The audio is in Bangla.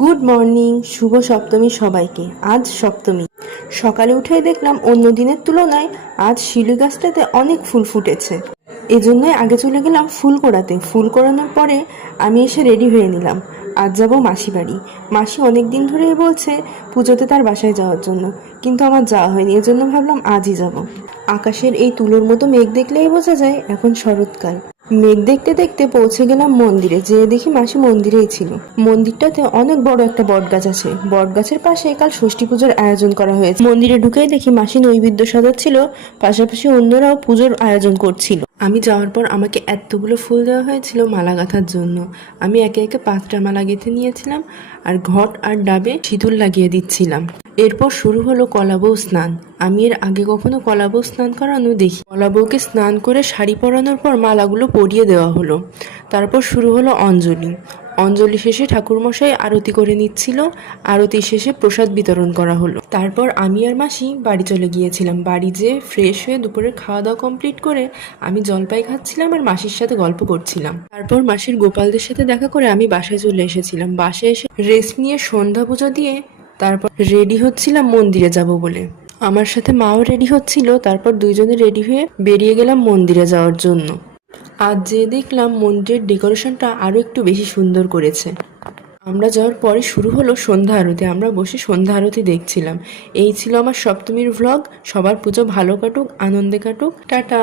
গুড মর্নিং, শুভ সপ্তমী সবাইকে। আজ সপ্তমী। সকালে উঠেই দেখলাম অন্য দিনের তুলনায় আজ শিউলি গাছটাতে অনেক ফুল ফুটেছে। এজন্যই আগে চলে গেলাম ফুল কোড়াতে। ফুল কোড়ানোর পরে আমি এসে রেডি হয়ে নিলাম। আজ যাব মাসি বাড়ি। মাসি অনেক দিন ধরেই বলছে পুজোতে তার বাসায় যাওয়ার জন্য, কিন্তু আমার যাওয়া হয়নি। এজন্য ভাবলাম আজই যাব। আকাশের এই তুলোর মতো মেঘ দেখলেই বোঝা যায় এখন শরৎকাল। মেঘ দেখতে দেখতে পৌঁছে গেলাম মন্দিরে। যেয়ে দেখি মাসি মন্দিরেই ছিল। মন্দিরটাতে অনেক বড় একটা বট গাছ আছে। বট গাছের পাশে কাল ষষ্ঠী পুজোর আয়োজন করা হয়েছে। মন্দিরে ঢুকেই দেখি মাসি নৈবেদ্য সাজাচ্ছিল, পাশাপাশি অন্যরাও পুজোর আয়োজন করছিল। আমি যাওয়ার পর আমাকে এতগুলো ফুল দেওয়া হয়েছিল মালা গাঁথার জন্য। আমি একে একে 5টা মালা গেঁথে নিয়েছিলাম আর ঘট আর ডাবে সিঁদুর লাগিয়ে দিচ্ছিলাম। এরপর শুরু হলো কলাবউ স্নান। আমি এর আগে কখনো কলাবউ স্নান করানো দেখি। কলাবউকে স্নান করে শাড়ি পরানোর পর মালাগুলো পরিয়ে দেওয়া হলো। তারপর শুরু হলো অঞ্জলি। অঞ্জলি শেষে ঠাকুরমশাই আরতি করে নিচ্ছিল। আরতি শেষে প্রসাদ বিতরণ করা হলো। তারপর আমি আর মাসি বাড়ি চলে গিয়েছিলাম। বাড়ি যেয়ে ফ্রেশ হয়ে দুপুরের খাওয়া দাওয়া কমপ্লিট করে আমি জলপাই খাচ্ছিলাম আর মাসির সাথে গল্প করছিলাম। তারপর মাসির গোপালদের সাথে দেখা করে আমি বাসায় চলে এসেছিলাম। বাসায় এসে রেস্ট নিয়ে সন্ধ্যা পুজো দিয়ে তারপর রেডি হচ্ছিলাম মন্দিরে যাব বলে। আমার সাথে মাও রেডি হচ্ছিল। তারপর দুইজনে রেডি হয়ে বেরিয়ে গেলাম মন্দিরে যাওয়ার জন্য। আজ যেয়ে দেখলাম মন্দিরের ডেকোরেশনটা আরও একটু বেশি সুন্দর করেছে। আমরা যাওয়ার পরে শুরু হলো সন্ধ্যা আরতি। আমরা বসে সন্ধ্যা আরতি দেখছিলাম। এই ছিল আমার সপ্তমীর ভ্লগ। সবার পুজো ভালো কাটুক, আনন্দে কাটুক। টাটা।